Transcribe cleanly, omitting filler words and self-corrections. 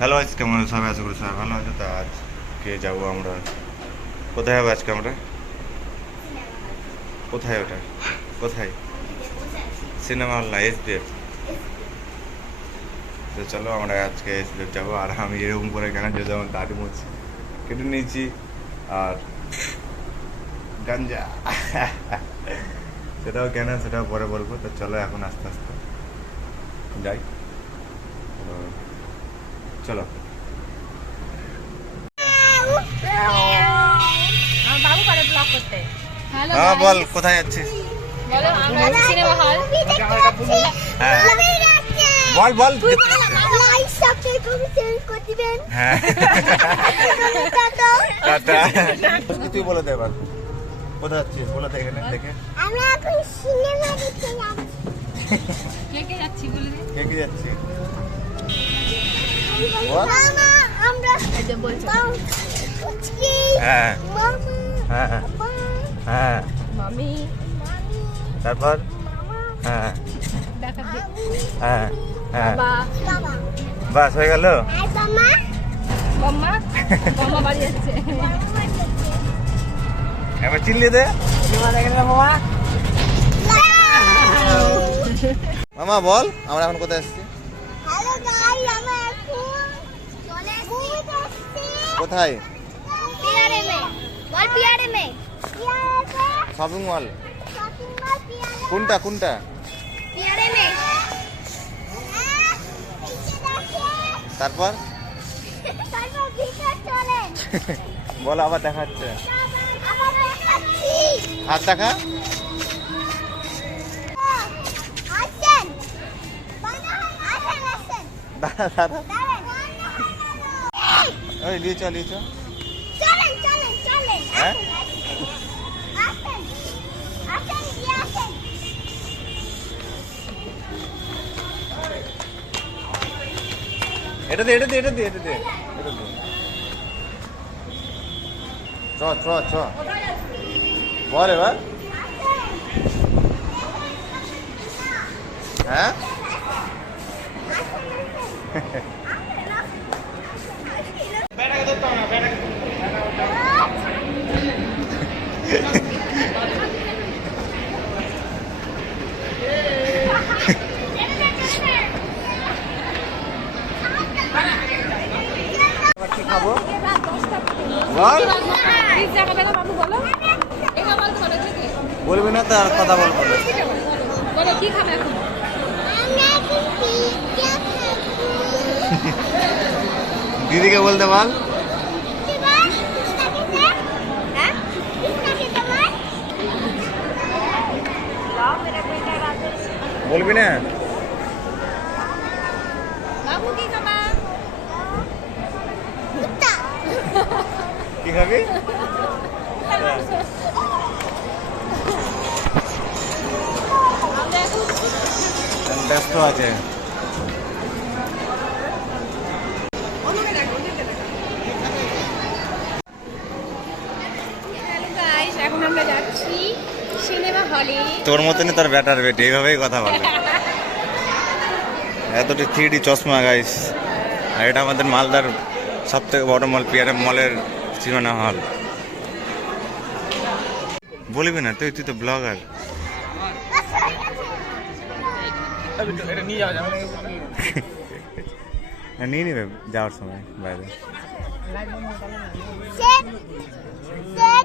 Hello, আজ কেমন আছো সবাই? আশা করি সবাই ভালো আছে। তো আজকে যাবো আমরা, কোথায় যাবো আজকে আমরা? কোথায় ওটা? কোথায়? সিনেমা হল না, এসবিএফ। তো চলো আমরা আজকে এসবিএফ যাবো। আর আমি এরকম করে কেন যে যেমন দাড়ি মুছ কেটে নিয়েছি আর গাঞ্জা সেটাও কেন সেটাও পরে বলবো। তো চলো এখন আস্তে আস্তে যাই। তো চলো। বাবু পারে ব্লগ করতে। হ্যালো হ্যাঁ বল, কোথায় যাচ্ছিস? বলো আমরা সিনেমা হল। হ্যাঁ বল বল। লাইক সাবস্ক্রাইব কমেন্ট করে দিবেন। হ্যাঁ টাটা। তুই বলে দে এবার, কোথায় যাচ্ছিস বলে দে এখানে দেখে। আমরা এখন সিনেমা দেখতে যাচ্ছি। কে কে যাচ্ছি বলে দে। কে কে যাচ্ছি বল। মামা আমরা এই যে বলছো কুচকি হ্যাঁ মামা হ্যাঁ বাবা হ্যাঁ মামি মামি তারপর মামা হ্যাঁ দেখা দে হ্যাঁ হ্যাঁ বাবা বাবা বাস হয়ে গেল। আর মামা মাম্মা মাম্মা বাড়ি যাচ্ছে। এবার চিল্লিয়ে দে। মামা বল, আমরা এখন কোথায় এসেছি? হ্যালো গাইস আমরা এখন চলে এসেছি কোথায়? পিয়ারে মে বল পিয়ারে মে শপিং মল। শপিং মল পিয়ারে কোনটা কোনটা? পিয়ারে মে তারপর তারপর ভিতর চলে বল, আবার দেখাচ্ছে। আবার দেখাচ্ছি হাত দেখা। আসেন আসেন আসেন দাঁড়া দাঁড়া। দাঁড়ান ওই নিয়ে চল চলেন চলেন চলেন হ্যাঁ? আসেন আসেন দিয়ে আসেন এটা দে এটা দে এটা দে এটা দে এটা দে। চ চ চ বল এবার। হ্যাঁ কি খাবো বল। পিজ্জা খাবে না বাবু বলো। এবার বলতে বলো কি? বলবি না তো আর কথা বলবো না। বলো কি খাবে এখন? আমরা পিজ্জা খাবো দিদিকে বলতে বল। হ্যাঁ পিজ্জা খেতে বল বলবি না? বাবু কি খাবা? কুত্তা কি খাবি? আমরা এখন ব্যস্ত আছে। হ্যালো গাইস এখন আমরা যাচ্ছি সিনেমা হলে। তোর মতনই তোর ব্যাটার বেটে এইভাবেই কথা বলে। এতটি 3D চশমা গাইস। আর এটা আমাদের মালদার সব থেকে বড় মল, পিয়ারে মলের সিনেমা হল। বলবি না তুই, তুই তো ব্লগার। নিয়ে নেবে যাওয়ার সময় বাইরে। Set set